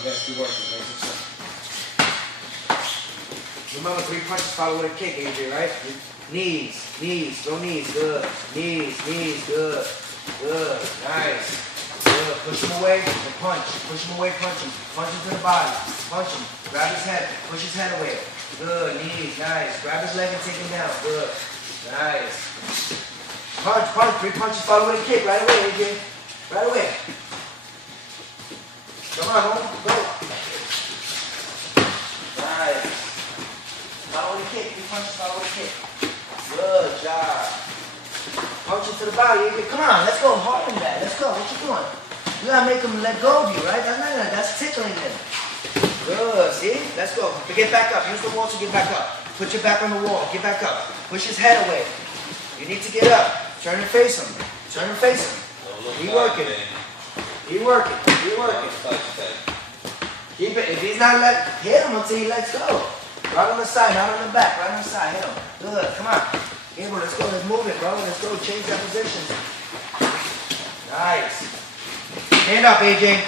You guys keep working. Remember, 3 punches follow with a kick, AJ, right? Knees, knees, go knees, good. Knees, knees, good. Good, nice. Good, push him away and punch. Push him away, punch him. Punch him to the body. Punch him. Grab his head, push his head away. Good, knees, nice. Grab his leg and take him down, good. Nice. Punch, punch, 3 punches follow with a kick, right away, AJ. Right away. Come on, go. Nice. Follow with a kick, 3 punches follow with a kick. Good job. Punch it to the body. Come on, let's go hard in that. Let's go. What you doing? You gotta make them let go of you, right? That's tickling them. Good. See? Let's go. Get back up. Use the wall to get back up. Put your back on the wall. Get back up. Push his head away. You need to get up. Turn and face him. Turn and face him. He working. He working. He working. Keep it. If he's not hit him until he lets go. Right on the side, not on the back. Right on the side. Hit him. Good. Come on. Gabriel, let's go. Let's move it, bro. Let's go. Change that position. Nice. Stand up, AJ.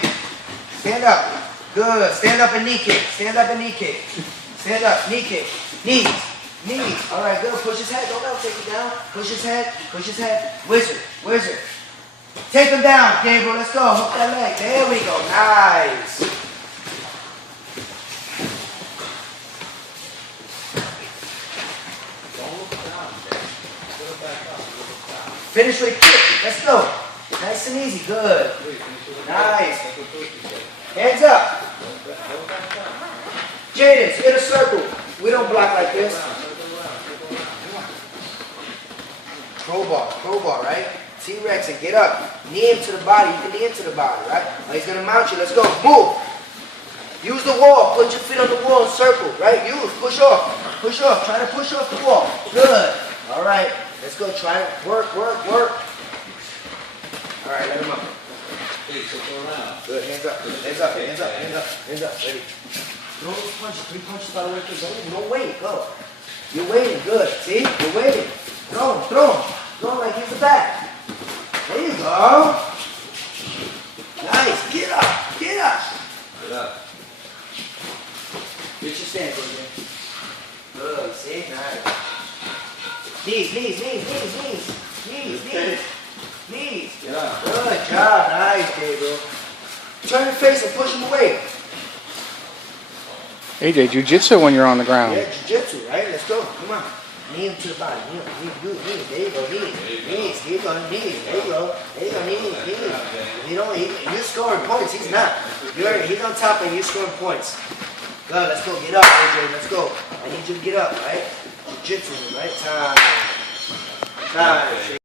Stand up. Good. Stand up and knee kick. Stand up and knee kick. Stand up. Knee kick. Knees. Knees. All right, good. Push his head. Don't let him take it down. Push his head. Push his head. Wizard. Wizard. Take him down, Gabriel. Let's go. Hook that leg. There we go. Nice. Finish with a kick. Let's go. Nice and easy. Good. Nice. Hands up. Jaden, hit a circle. We don't block like this. Crowbar, right? T-Rex and get up. Knee him to the body. You can knee him to the body, right? Now he's going to mount you. Let's go. Move. Use the wall. Put your feet on the wall and circle, right? Push off. Push off. Try to push off the wall. Good. All right. Let's go. Try it. Work. All right. Let him up. Good. Hands up. Ready. Throw those punches. 3 punches by the way. Don't wait. Go. You're waiting. Good. See? You're waiting. Throw him. Throw him like he's the back. There you go. Nice. Get up. Get up. Get your stance, baby. Good. See? Nice. Knees. Yeah. Good job. Nice, Gabriel. Turn your face and push him away. AJ, jiu-jitsu when you're on the ground. Yeah, jiu-jitsu, right? Let's go. Come on. Knee him to the body. Knee. There you go. Knees. Keep going. Knees. There you go. Knees. You're scoring points. He's not. He's on top and you're scoring points. Good. Let's go. Get up, AJ. Let's go. I need you to get up, right? Jiu-jitsu, right? Time.